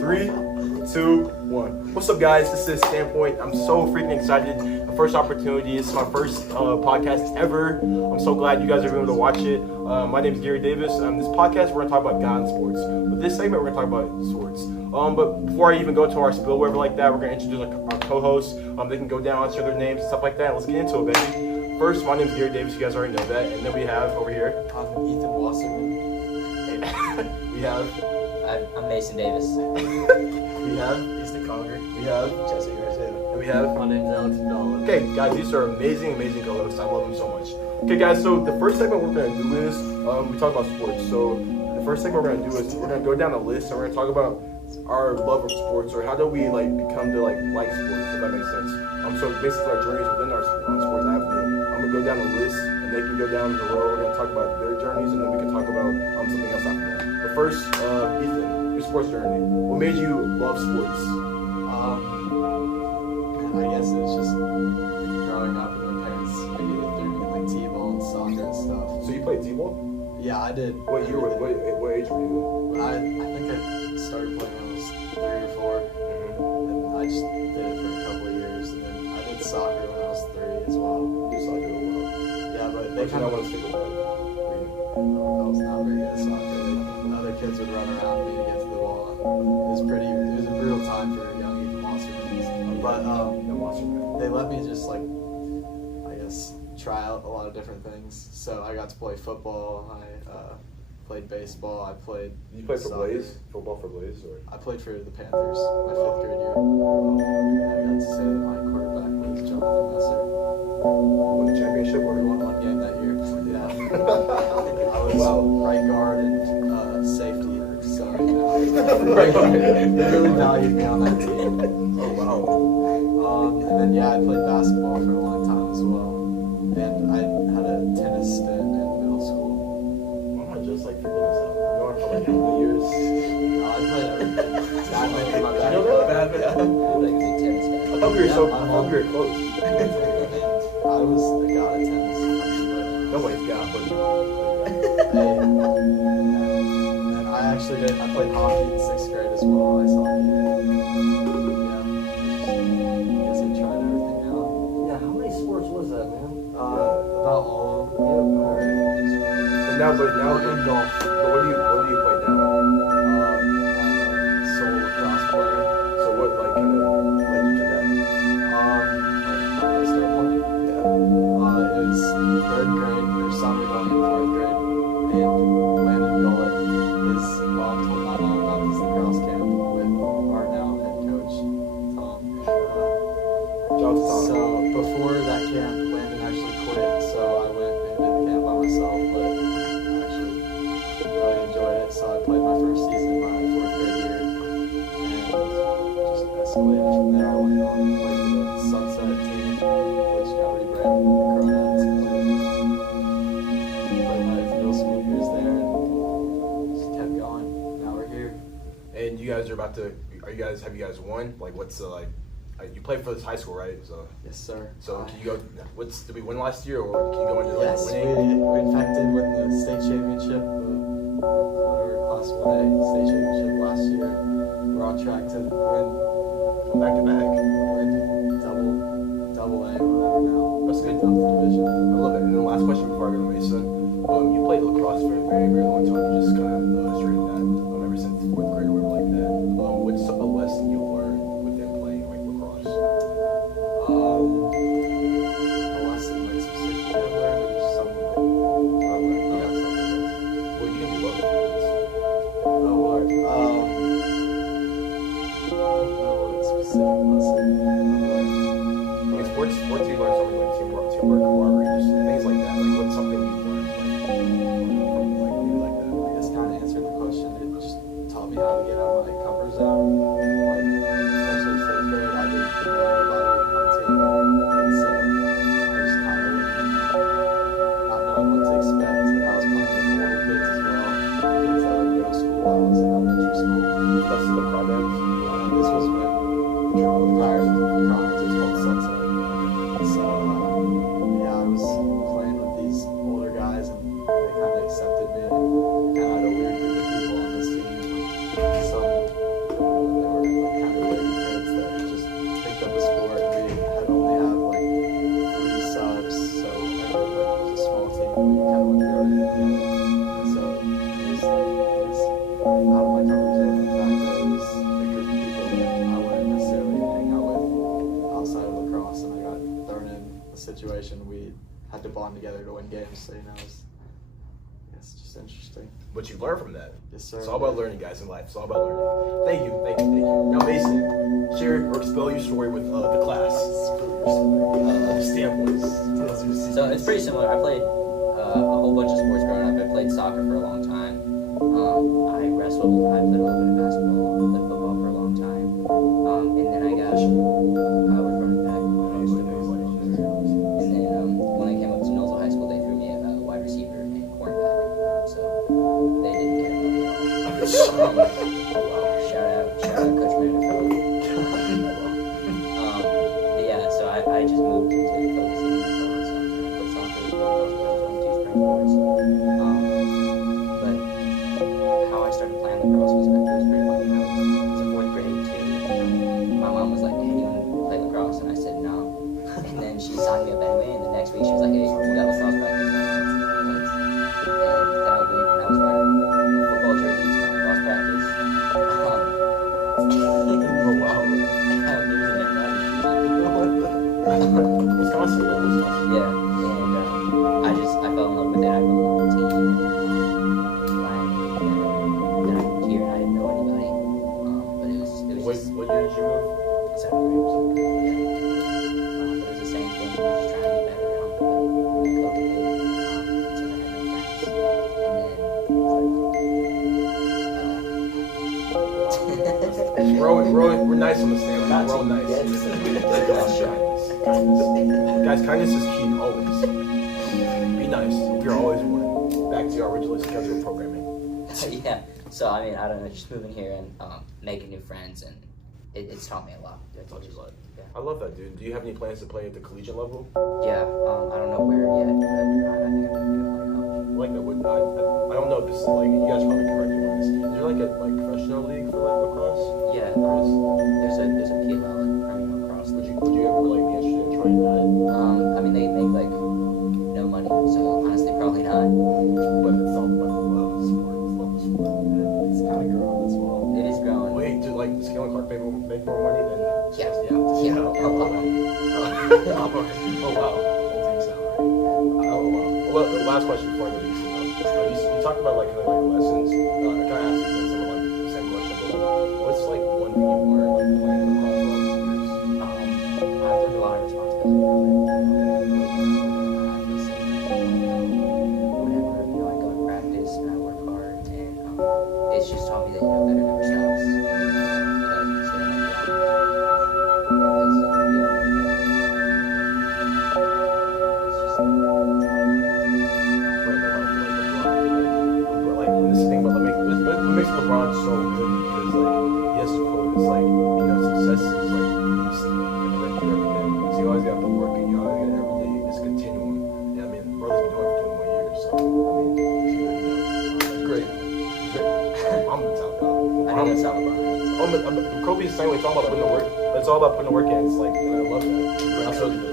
Three, two, one. What's up, guys? This is Standpoint. I'm so freaking excited. The first opportunity. This is my first podcast ever. I'm so glad you guys are able to watch it. My name is Gary Davis. This podcast, we're going to talk about God and sports. With this segment, we're going to talk about sports. But before I even go to our spill, whatever like that, we're going to introduce our co-hosts. They can go down, answer their names, stuff like that. Let's get into it, baby. First, my name is Gary Davis. You guys already know that. And then we have over here. I'm Ethan Wasserman. We have. I'm Mason Davis. We have. Easton Conger. We have. Jesse Garcia. And we have. My name's Alex Abdallah. Okay, guys, these are amazing co-hosts. I love them so much. Okay, guys, so the first segment we're going to do is we talk about sports. So the first thing we're going to do is we're going to go down the list and we're going to talk about our love of sports, or how do we become to like sports, if that makes sense. So basically our journeys within our sports avenue. I'm going to go down the list and they can go down the road. We're going to talk about their journeys and then we can talk about something else after that. But first, Ethan, your sports journey. What made you love sports? I guess it's just growing up and my parents immediately threw me in like t-ball and soccer and stuff. So you played t-ball? Yeah, I did. What year? What age were you? I think I started playing when I was 3 or 4. And I just did it for a couple of years. And then I did soccer when I was 3 as well. You saw it well. Yeah, but They they kind kind of of want to stick with that. I was not very good at soccer. Other kids would run around me to get to the ball. And it was a brutal time for young Ethan Monster. But they let me just I guess try out a lot of different things. So I got to play football. I played baseball. I played. You played for soccer. Blaze? Football for Blaze, or? I played for the Panthers my 5th grade year. And I got to say that my quarterback was Jonathan Messer. Won the championship, or? We won 1 game that year. Yeah. I was right guard and safety. So they really valued me on that team. Oh wow. And then I played basketball for a long time as well. And I had a tennis stint in middle school. Why am I just figuring this out? I've known for how many years? I played everything. Badminton, my You know that? I I thought we were close. I was the god at tennis. Nobody's got, but And I actually did. I played hockey in 6th grade as well. Ice hockey. I guess I tried everything out. Yeah, how many sports was that, man? About all of them. but golf. But what do you play now? I'm a solo lacrosse player. So what kind of led you to that? How did I start playing? Yeah. It was 3rd grade or summer going in 4th grade, and Landon Gullett is told my mom about this lacrosse camp with our now head coach Tom. Johnson. So before that camp, Landon actually quit, so I went and did the camp by myself, but I actually really enjoyed it. So I played my first season my 4th grade year, and just escalated from there. I went on and played for the Sunset team, which got rebranded to the Cronats. Played my middle school years there, and just kept going. Now we're here. And you guys are about to. Have you guys won? What's you played for this high school, right? So Yes, sir. can you go? Did we win last year, or can you go into Yes, winning? we in fact did win the state championship, when we were Class 1A state championship last year. We're on track to win Back to back. double A or whatever now. That's good. Top division. I love it. And then the last question before I go to Mason. You played lacrosse for a very, very long time. You just kind of illustrated that ever since 4th grade or whatever like that. What's a lesson you learned within playing lacrosse? A lesson specifically I've learned, or just something I learned about something else? Well, you can do both. Oh Lord. I don't know what specific lesson I've learned. Sports you learn something like teamwork, camaraderie, just things like that. What's something you learned from maybe like that? I guess kind of answering the question, it win games. So it's just interesting. But you learn from that. Yes, sir. It's all about learning, guys, in life. It's all about learning. Thank you. Now, Mason, share or spell your story with the class. The standpoints. So it's pretty similar. I played a whole bunch of sports growing up. I played soccer for a long time. I wrestled. I played a little bit of basketball. I played football for a long time. And then I was running back. And then when I came up to Knowlesville High School, they threw me a wide receiver and cornerback. So they didn't care about me at all. Shout out Coach Manafort. But yeah, so I just moved into focusing on soccer. I put soccer as well. I was on 2 spring boards. But how I started playing lacrosse was pretty funny. I was in 4th grade too. My mom was like, "Hey, you want to play lacrosse?" And I said no. And then she signed me up anyway. And the next week she was like, "Hey, we got lacrosse practice." And then I went and I was wearing a football jersey to my lacrosse practice. Oh, wow. Wisconsin. Yeah, and I fell in love with it. I fell in love with the team. Then I moved here and I didn't know anybody. But it was just What year did you move? 7th grade. It was the same thing. We were just trying to get better. When COVID hit, so I had no friends. And then We're nice on the stand. We're all nice. Guys, kindness is key, always. Be nice. We're always one. Back to your original schedule programming. yeah. So I mean, I don't know, just moving here and making new friends, and it's taught me a lot. That taught you a lot. Yeah. I love that, dude. Do you have any plans to play at the collegiate level? Yeah. I don't know where yet, but I think I'm gonna play college. Like that would I don't know if this is like you guys probably correct me on this. Is there like a professional league for like lacrosse? Yeah. There's a PLL, like Premier Lacrosse League. Would you ever like be interested in trying that? I mean, they make like no money, so honestly, probably not. But it's all about the love of the sport. Love the sport. It's kind of growing as well. It is growing. Wait, do like does Scaling Clark make more money than? Yeah. Yeah. A lot. Oh wow. That's salary. Oh wow. Well, the last question before I go to you talked about like kind of like lessons. I kind of asked you some of like the same question, but like, what's like one thing you learned like playing lacrosse for all these years? I've learned a lot of responsibility from it. I feel safe. Whenever I go to practice and I work hard, and it's just taught me that that it never stops. You gotta stay on your Like and this thing about what makes LeBron so good because like he has a quote. It's like success is like beast and every day. So you always gotta put work in. You always gotta every day. It's continuum. Yeah, I mean, brother's been doing it for 21 years. So I mean, it's great. I'm the top dog. I think that's how LeBron is. Oh, but Kobe's saying it's all about putting the work. It's all about putting the work in. It's like, and I love that. I also did it.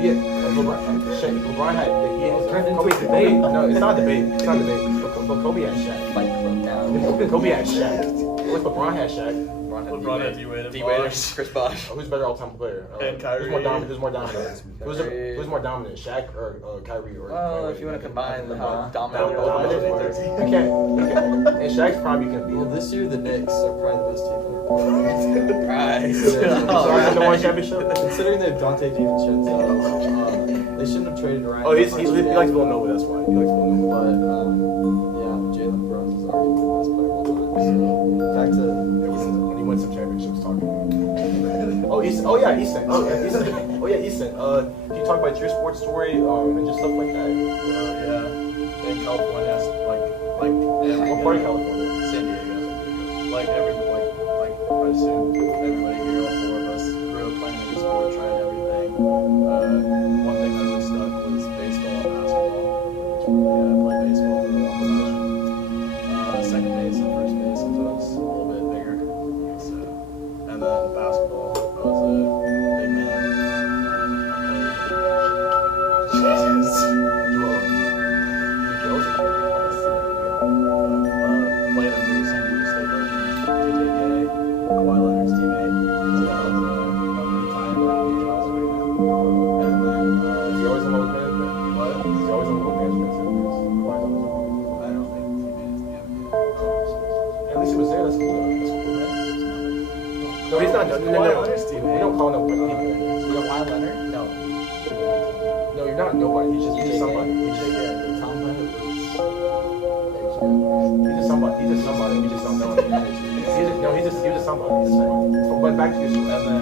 Yeah, LeBron had Kobe's debate. No, it's not a debate. It's not a debate. But Kobe had Shaq. Fight Club now. Kobe had Shaq. What LeBron had Shaq? LeBron had D-Wade. Chris Bosh. Who's better all-time player? And Kyrie. Who's more dominant? Who's more dominant? Shaq or Kyrie? Or Well, if you want to combine how dominant dominant, LeBron you can't. In Shaq's prime, you can beat Well, him. this year the Knicks are probably the best team in the world. Right. So I the one championship. Considering they have Dante DiVincenzo, they shouldn't have traded Ryan. Oh, he likes Villanova. That's why he likes Villanova. But yeah, Jalen Brooks is arguably the best player of all time. So back to When he wins some championships, talking. Oh, Easton. Oh yeah, Easton. Oh yeah, Easton. Oh yeah, Easton. Can you talk about your sports story and just stuff like that? Yeah. In California, like What part of California? San Diego. Like I assume everybody here, all 4 of us, grew up playing every sport, trying everything. One thing that really stuck was baseball and basketball. I played baseball for a long time. Second base and first base since I was a little bit bigger. So, and then basketball, I was a big man. Played under San Diego State legend, TJ Gay, Kawhi Leonard's teammate. calling out people. So you're Kawhi Leonard? No. No, you're not nobody. He's just somebody. Tom Bennett He's just somebody. He's just somebody. We just don't know him. He's just somebody. He's just somebody. But back to your story. And then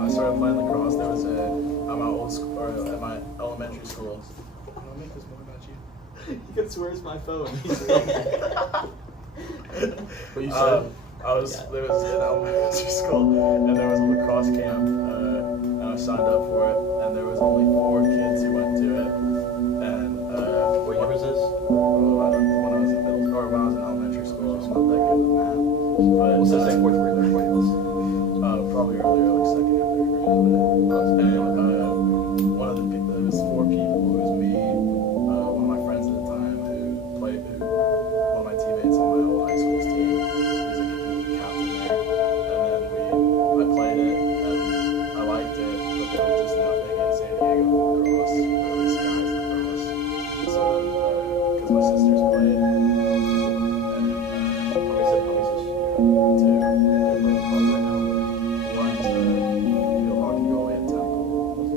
I started playing lacrosse. There was at my old school, or at my elementary school. Can I make this more about you? He gets where's my phone? But you said There was an elementary school, and there was a lacrosse camp, and I signed up for it, and there was only 4 kids who went to it, and what year was this? when I was in middle, or when I was in elementary school, I was not that good with math, but What's that? Fourth grade, everybody else. probably earlier, like second or third grade. And one of the there was 4 people. It was me, one of my friends at the time one of my teammates on my old high school's team. He was a captain there, and then I played it, and I liked it, but there was just nothing in San Diego for lacrosse, or at least guys lacrosse. So because my sisters played, and How many sisters? 2. They're playing lacrosse right now. One to field hockey goalie at Temple. Do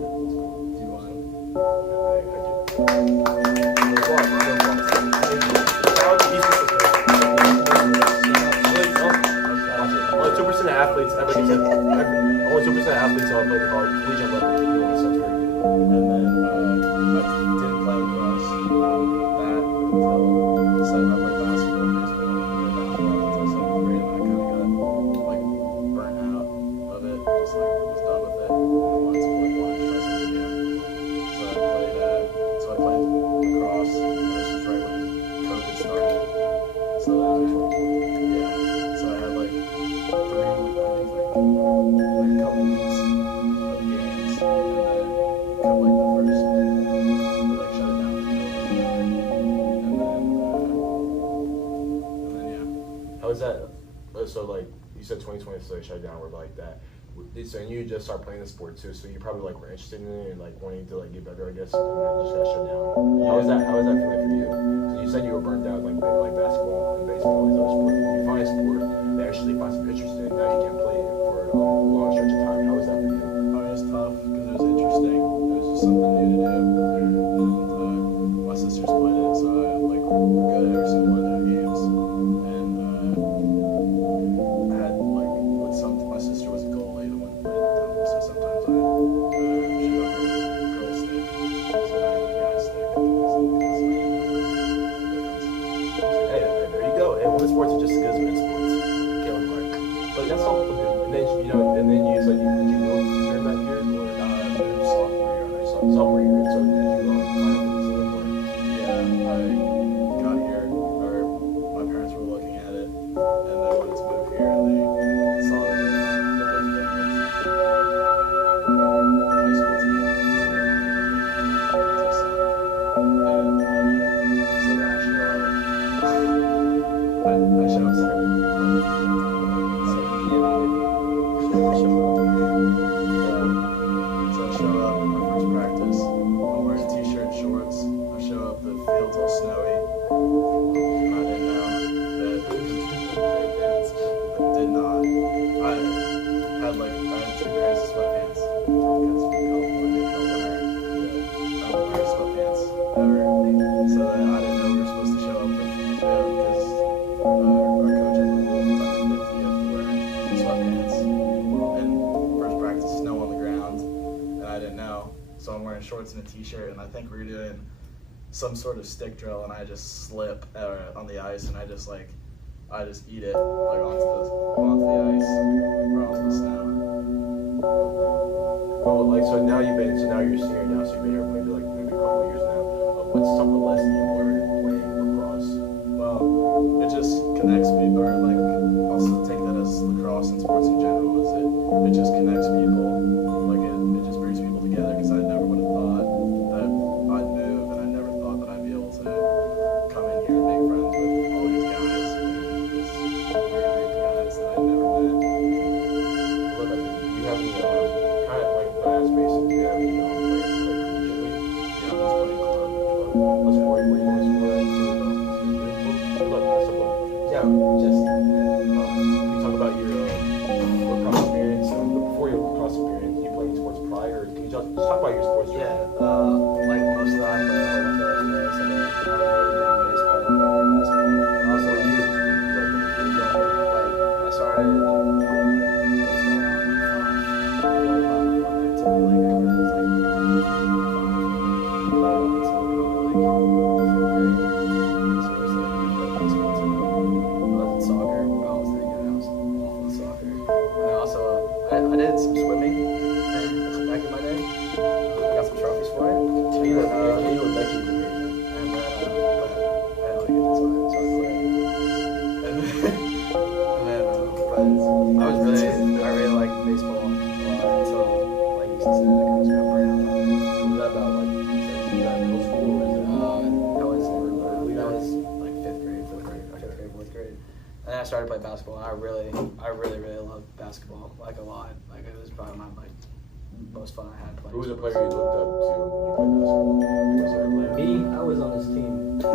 you want him? Only 2% of athletes ever get only 2% of athletes all play the card collegiate level. So it's very good. And then I didn't play lacrosse that until I played basketball, baseball, until 7th grade, and I kind of got like burnt out of it, just like was done with it. I wanted to play one try something new. So I played lacrosse. This was right when COVID started. So yeah, so I had like 3, I think like a couple weeks of games, and then kind of like the first, they like shut it down for COVID, and then yeah. How is that? So like you said, 2020 so they shut down or like that. So and you just start playing the sport too. So you probably like were interested in it and like wanting to like get better, I guess. And then it just got shut down. How is that? How is that feeling for you? So you said you were burned out like basketball and baseball, all these other sports. You find a sport that actually finds some interest in. Now you can't play it for a long stretch of time. How is that for you? I mean, it's tough because it was interesting. It was just something new to do. And my sisters played it, so I like would go to every single one of their games. And I had like my sister was a goalie the one who played at Temple, so sometimes I shoot up her girl stick, so I had a guy stick. Hey, there you go. Hey, women's sports are just as good as men's sports. Caleb Clark. But that's all good. And then you said did you move during that year or Moved sophomore year, and I saw sophomore year? So did you sign up for the team or? Yeah, I got here, or my parents were looking at it, and they wanted to move here, and they saw that the big thing was high school team, and so then I show up. I show up Saturday. So I show up my first practice. I'm wearing a t-shirt and shorts. I show up, the field's all snowy. And I didn't know that I did not. I had 2 pairs of sweatpants because from California, no winter. I don't wear sweatpants ever. So then I didn't know we were supposed to show up with because our coach has a rule of time 50 you have to wear sweatpants. And first practice, snow on the ground, and I didn't know. So I'm wearing shorts and a t-shirt, and I think we were doing some sort of stick drill, and I just slip on the ice, and I just eat it like onto the ice or onto the snow. Well, like so now you're a senior now, so you've been here maybe a couple of years now. What's some of the lessons you learned playing lacrosse? Well, it just connects people, or like also take that as lacrosse and sports in general, is it just connects people, like it just brings people together, because I never would have thought that I'd move, and I never thought that I'd be able to come in here and make friends with all these guys, and this weird group of guys that I'd never met. What about you? Do you have any kind of like last basic? Do you have any players like collegiately? Yeah, I'm just playing club. What sport were you going to? Just talk about your sports. Yeah, like most of the time, I play a whole bunch of other sports, and then I was really big in baseball and basketball. Also, What years? like I started baseball when I was like 5. Before that too, like I was like 5. Played up until like 4th grade. Seriously, I played basketball too. I was in soccer. I was pretty good. I was awful at soccer. And then also, I did some swimming back in my day. I got some trophies for it. You look amazing. And then, but I didn't like it, so I quit. And then, but I really liked baseball a lot until like you said, I kind of just got burned out. Was that about like middle school or is it? That was like 5th grade, 4th grade. And then I started playing basketball, and I really loved basketball like a lot. Like it was probably my like most fun I had playing. Who was a player you looked up to when you played basketball? Who was there a player? Me, I was on his team. I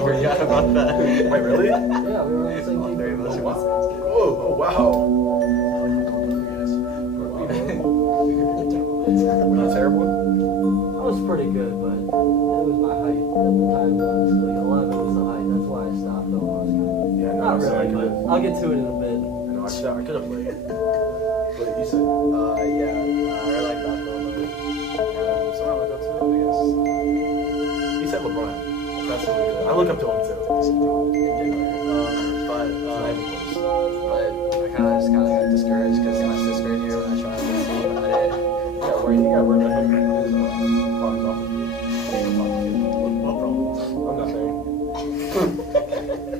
forgot about that. Wait, really? Yeah, we were on the same All team. three of us Oh, were on the wow. same team. Oh, wow. Not terrible. I was pretty good, but it was my height at the time, honestly. A lot of it was the height. That's why I stopped almost. Yeah, no, Not so I really, but could've- I'll get to it in a bit. No, I could have played. But you said Yeah, I really like basketball, but someone I look up to, I guess. you said LeBron. That's really good. I look up to him too. But I kind of got discouraged because my 6th grade year when I tried to see, but I didn't. You got worried about him and his problems off of you. What problems? I'm nothing.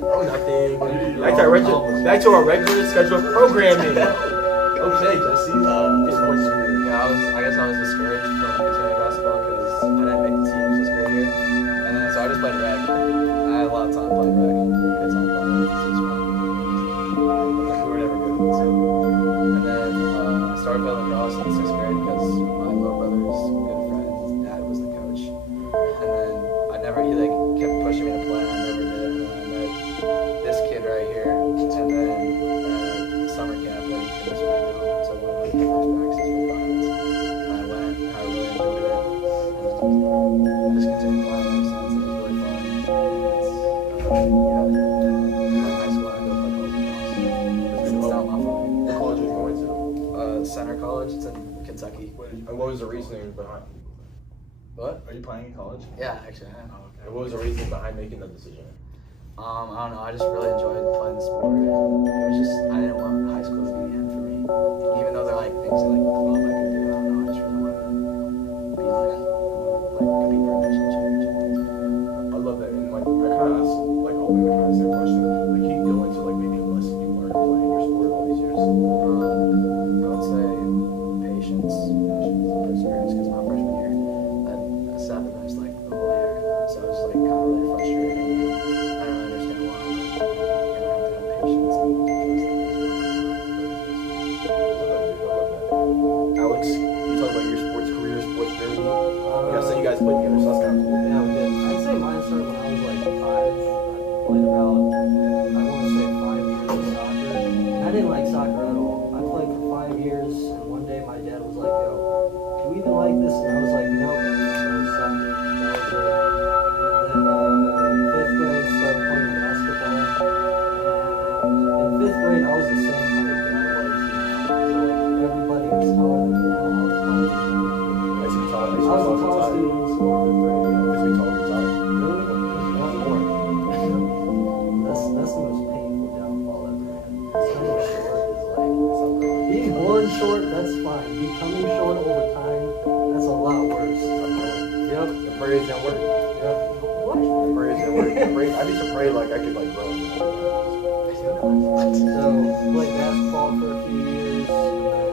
I'm nothing. Back to our regular scheduled programming. Okay, Jesse. Your sports career. Yeah, I guess I was discouraged from continuing basketball because I didn't make the team 6th grade year, and then so I just played rec. I had a lot of time playing rec. Good time playing rec. So it was fun. We were never good. So. And then I started playing lacrosse in 6th grade because my little brother's good friend, his dad was the coach. And then he like kept pushing me to play, and I never did. And then I met this kid right here, and then summer camp that he finished right now. So one of the first practices for finals. And I went, and I really enjoyed it. And I just continued playing ever since. It was really fun. My high school, I go play college lacrosse. It's not my fault. What college are you going to? Center College. It's in Kentucky. And what was the reasoning behind? What? Are you playing in college? Yeah, actually, I am. And what was the reasoning behind making that decision? I don't know. I just really enjoyed playing the sport. It was just I didn't want high school to be the end for me. Even though there are like things like club I could do. I don't know. I just really wanted to be like compete for a national championship. I love that. And like I kind of asked, like open the kind of same question. Like can you go into like maybe a lesson you learned playing your sport all these years? I would say patience, perseverance. Because my freshman year, I sat the bench like the whole year, so it was like kind of really frustrating. I don't really understand why. But you're gonna have to have patience and trust that Alex, you talk about your sports career, sports journey. Yeah, so you guys played together, so that's kind of cool. Yeah, we did. I'd say mine started when I was like 5. I played about, I want to say 5 years of soccer. And I didn't like soccer at all. I played for 5 years, and one day my dad was like, yo, do you even like this? And I was like, no, no, son. That was it. And then in 5th grade, started playing basketball. And in 5th grade, I was the same height that I was now. So like, everybody was taller than me. I was taller than them. I see you tall. I was the tallest student in school in 5th grade. I see you tall. That's the most painful downfall ever, man. Becoming short is like being born short, that's fine. Becoming short over time, that's a lot worse. Yep. The braids didn't work. Yep. What? The braids didn't work. The braids, I used to pray like I could like grow. So played basketball for a few years, and then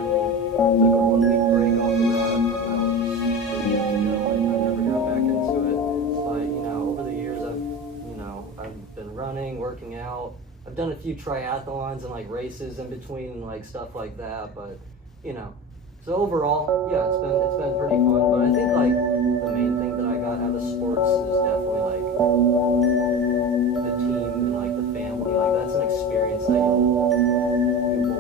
took a 1-week break off of that. And that was 3 years ago. I never got back into it. But over the years, I've been running, working out. I've done a few triathlons and like races in between, and like stuff like that. But so overall, yeah, it's been pretty fun. But I think like the main thing that I got out of sports is definitely like the team and like the family. Like that's an experience that you won't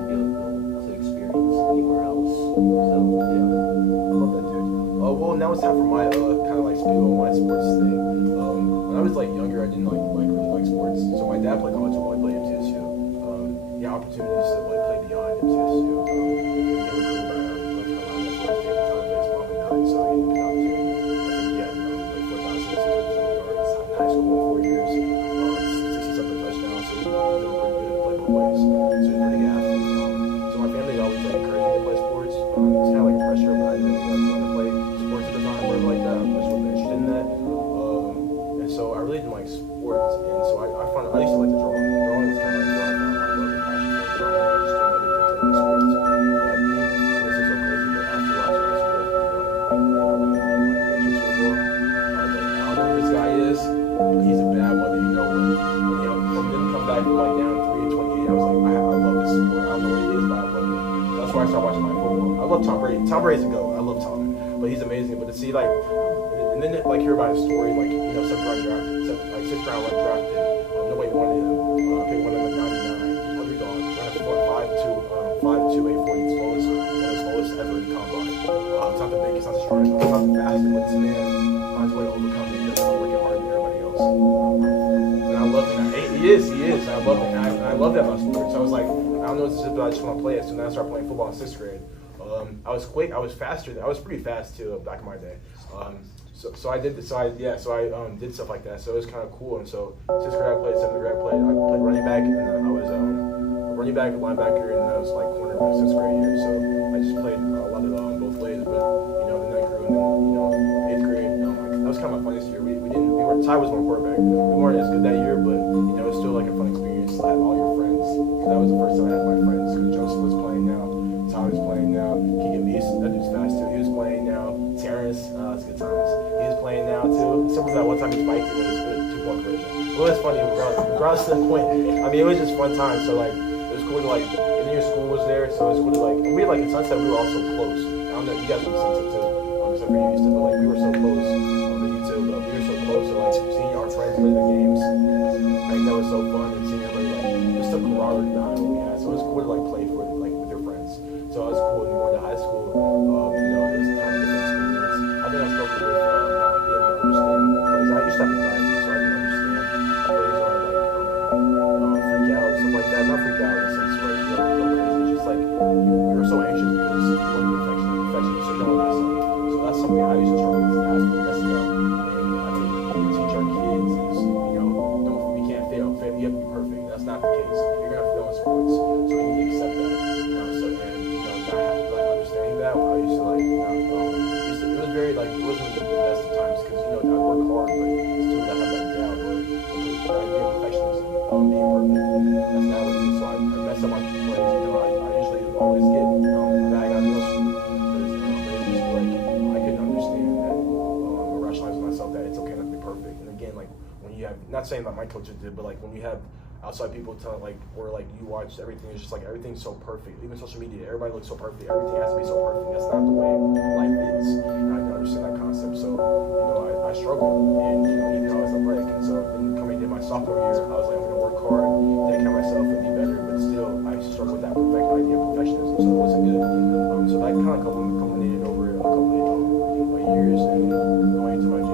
be able to experience anywhere else. So yeah. I love that, dude. well, now it's time for my kind of like spiel on my sports thing. When I was like younger, I didn't really like sports. So my dad played college football, he played MTSU. Yeah, opportunities to like play beyond MTSU. He was recruited by North Carolina for his favorite time, but his mom had died, so he didn't get an opportunity. I think he had like 4,600 yards in high school in 4 years, 60-something touchdowns. So he was doing pretty good, played both ways. So he was a pretty good athlete. So my family always like encouraged me to play sports. It's kind of like pressure, but I didn't really like want to play sports at the time or like that. I just wasn't interested in that. And so I really didn't like sports, and so I used to like to draw. Drawing was kind of like what I found my love and passion for drawing, just doing other things other than sports. But I think this is so crazy, but after watching my school, when the Patriots Super Bowl, I was like, I don't know who this guy is, but he's a bad mother, you know what? And you know, from them come back from like down 3-28, I was like, I love this sport. I don't know what it is, but I love it. That's why I started watching my football. I love Tom Brady. Tom Brady's a GOAT. I love Tom, but he's amazing. But to see like, and then like hear about his story, like sixth round like draft pick. Nobody wanted him. Pick one of the 99 underdog. Ran a 5.2, 840, slowest, one of the slowest ever in the combine. It's not the biggest, not the strongest, it's not the fastest, but this man finds a way to overcome it. He doesn't work harder than everybody else. And I love him. He is. I love him. And I love that about sports. So I was like, I don't know what this is, but I just want to play it. So then I started playing football in 6th grade. I was quick. I was faster. I was pretty fast too back in my day. So I did stuff like that. So it was kind of cool. And so 6th grade I played, 7th grade I played running back, and then I was running back, linebacker, and then I was like corner my 6th grade year. So I just played a lot of both ways. But then I grew, and then 8th grade, that was kind of my funniest year. Ty was my quarterback. We weren't as good that year, but it was still like a fun experience to have all your friends. That was the first time I had my friends. Because Joseph was playing now, Tom is playing now, Keegan Lees, that dude's fast too. He was playing now. Terrence, that's good times. He was playing now too. Except for that one time he spiked it, it was 2-point conversion. Well, it's funny, regardless of the point. I mean, it was just fun time. So like, it was cool to like, and your school was there, so it was cool to like. And we had like in Sunset, we were all so close. I don't know if you guys were in Sunset too. Except for you used to, but like we were so close. You too, but we were so close. So like seeing our friends play the games, like that was so fun. And seeing everybody like just the camaraderie behind what we had. So it was cool to like play for like with your friends. So it was cool. And going to high school, it was kind of a different experience. I think I struggled with not being able to understand plays. I used to have anxiety, so I didn't understand plays or like freak out or stuff like that. Not freak out in the sense where go crazy. It's just like we were so anxious because we wanted perfection, so you don't mess up. So that's something I used to struggle with as messing up. And I think we teach our kids is we can't fail. You have to be perfect. That's not the case. You're gonna fail in sports, so we need to accept that. So not understanding that, I used to like it was very like it wasn't the best of times because I work hard, but still not have that down. But the idea of perfectionism, being perfect, that's not what it is. So I mess up my plays. I usually always get bag on middle school because they just like I couldn't understand that or rationalize myself that it's okay not to be perfect. And again, like when you have, not saying that my coaches did, but like when you have outside people tell like, or like you watch everything, it's just like everything's so perfect. Even social media, everybody looks so perfect. Everything has to be so perfect. That's not the way life is. And I didn't understand that concept. So I struggled, and even though I was athletic, and so then coming into my sophomore year, I was like, I'm gonna work hard, take care of myself, and be better. But still, I struggled with that idea of perfectionism, so it wasn't good. So that kind of culminated over a couple of years, and going into my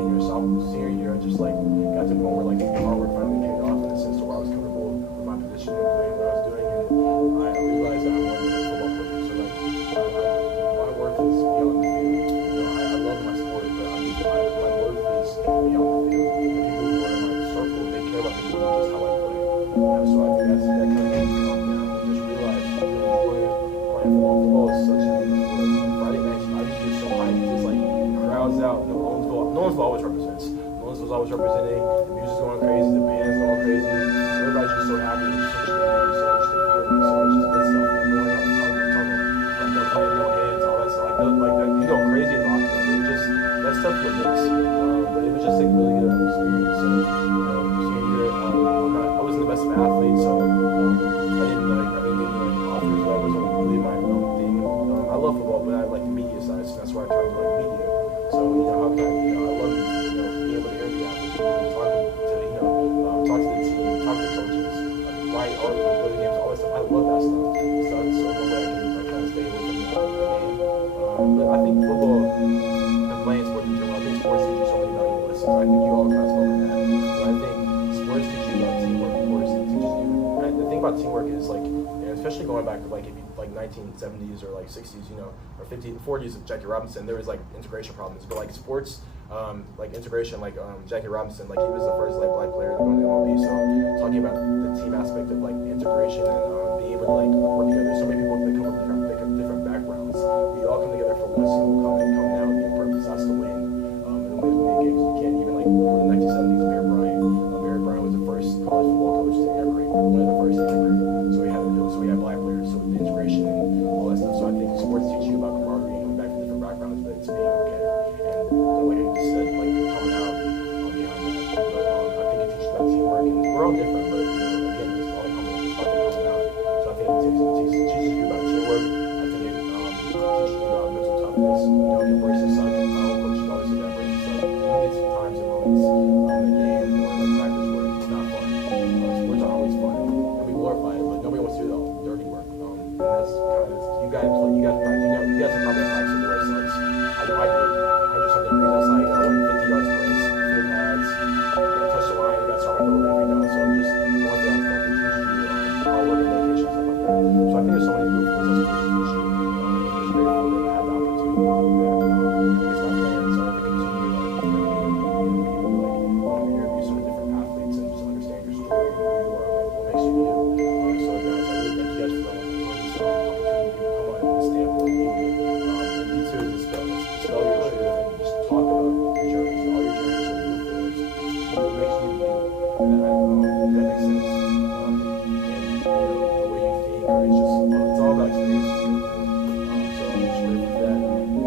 senior year, I just like got to the point where like hard work finally paid off in the sense of where I was comfortable with my position and doing what I was doing, and I realized that I wanted to be a football player. So like my worth is beyond the field. I love my sport, but my worth is beyond the field. The people who are in my circle, they care about me more than just how I play. So I think that kind of made me calm down and just realize I enjoy playing football. Football is such a beautiful sport. Friday nights, I used to get so hyped, just like crowds out. Nolensville always represents. Nolensville's always representing. The music's going crazy. The band's going crazy. Everybody's just so happy. It's just so much to feel. So it's just good stuff. Going out the tunnel, no playing, no hands, all that stuff. Like that, you go crazy in locker room. It was just that stuff was nice. But it was just a really good experience. So senior year, I wasn't the best of athletes, so I didn't get any offers. That wasn't really my own thing. I love football, but I like the media side, so that's why I tried to like media. So how can I love being able to interview athletes, talk to the team, talk to the coaches, write articles, go to games, all that stuff. I love that stuff. So no way I can kind of stay away from the game. But I think football and playing sports I think you all kind of spoke on that. But I think sports teach you about teamwork. Of course, it teaches you. And the thing about teamwork is like, and especially going back to like if you, like 1970s or like 60s, you know, or 50s, 40s of Jackie Robinson, there was like integration problems. But like sports, like integration, like Jackie Robinson, like he was the first like black player to go to the MLB. So talking about the team aspect of like integration and being able to like work together. So many people they come from different backgrounds. We all come together for one single commonality and purpose. That's to win. And win games. You can't even like in the 1970s. Barry Bryant was the first college football coach to ever, one of the first ever. So we had to do. So we had black players. So the integration and all that stuff. So I think sports teach you about camaraderie and coming back from different backgrounds, but it's being okay. And like I just said, like commonality behind that. But I think it teaches about teamwork, and we're all different, but you know, again, it's all commonality. So I think it teaches you about teamwork. I think it teaches you about mental toughness. You know, embrace the suck. My own coach always said that embrace the suck. You know, get some times and moments in the game or like practice where it's not fun. Sports are always fun, and we glorify it, but nobody wants to do the dirty work. And that's kind of you guys play. You guys practice. You guys are probably practicing where it sucks. I know I did. 100-something degrees outside. I went 50 yards place, full pads, touch the line. You got to start my every down. So just going through that stuff. It teaches you hard work and dedication, stuff like that. So I think there's so many beautiful things that sports teach you. I'm just grateful that I had the opportunity to do that. It's my plans are to continue interview some different athletes and just understand your story and who you are and what makes you you. So guys, I really thank you guys for this opportunity to come on and standpoint media. And you too, dispel your truth and just talk about your journeys. All your journeys are beautiful. It's what makes you you. And that makes sense. And you know, the way you think, or it's just it's all about experiences. So I'm just grateful for that.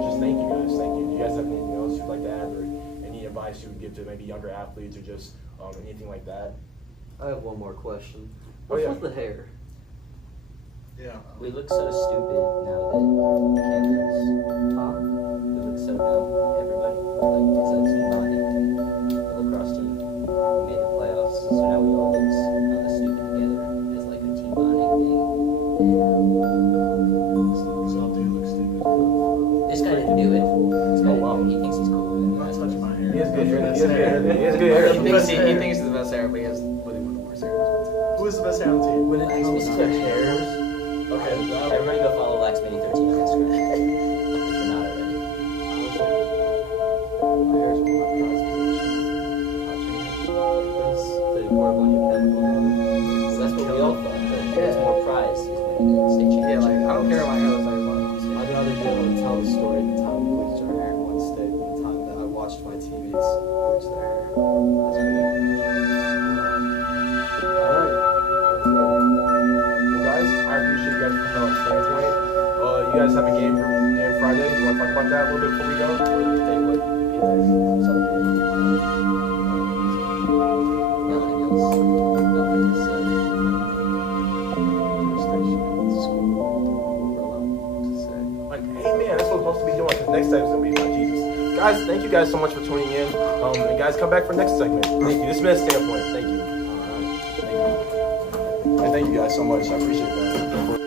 Just thank you guys. Thank you. Do you guys have anything else you'd like to add, or any advice you would give to maybe younger athletes, or just anything like that? I have one more question. Oh, What's yeah. with the hair? Yeah. We look so stupid now that we can't lose. Huh? We look so dumb. Everybody, like, it's a team bonding thing. The lacrosse team, we made the playoffs, so now we all look stupid together as like a team bonding thing. Some dude looks stupid. This guy didn't do it. This guy Oh, wow. didn't do it. He thinks he's cool. And Not touching my hair. He has good hair. He has good hair. He has good hair. He thinks he's the best hair, but he has really one of the worst hair. Who is the best hair on the team? When it comes to hair, Okay, Everybody go follow LaxMini13 on Instagram. If you're not already. My hair is one of my prized possessions. It's pretty portable and you can have it on. So that's what we all thought. But it's more prize is winning the state championship. yeah, like I don't care if my hair looks like as long as I I'd rather be able to tell the story the time we bleached our hair in one state than the time that I watched my teammates bleach their hair. That's pretty. Alright. Well, guys, I appreciate you guys for coming on Standpoint. You guys have a game Friday. You want to talk about that a little bit before we go? They would be there celebrating. Nothing else. Nothing to say. Like, hey man, that's what we're supposed to be doing. Because next time is gonna be about Jesus. Guys, thank you guys so much for tuning in. And guys, come back for next segment. Thank you. This has been Standpoint. Thank you. Thank you. And thank you guys so much. I appreciate that.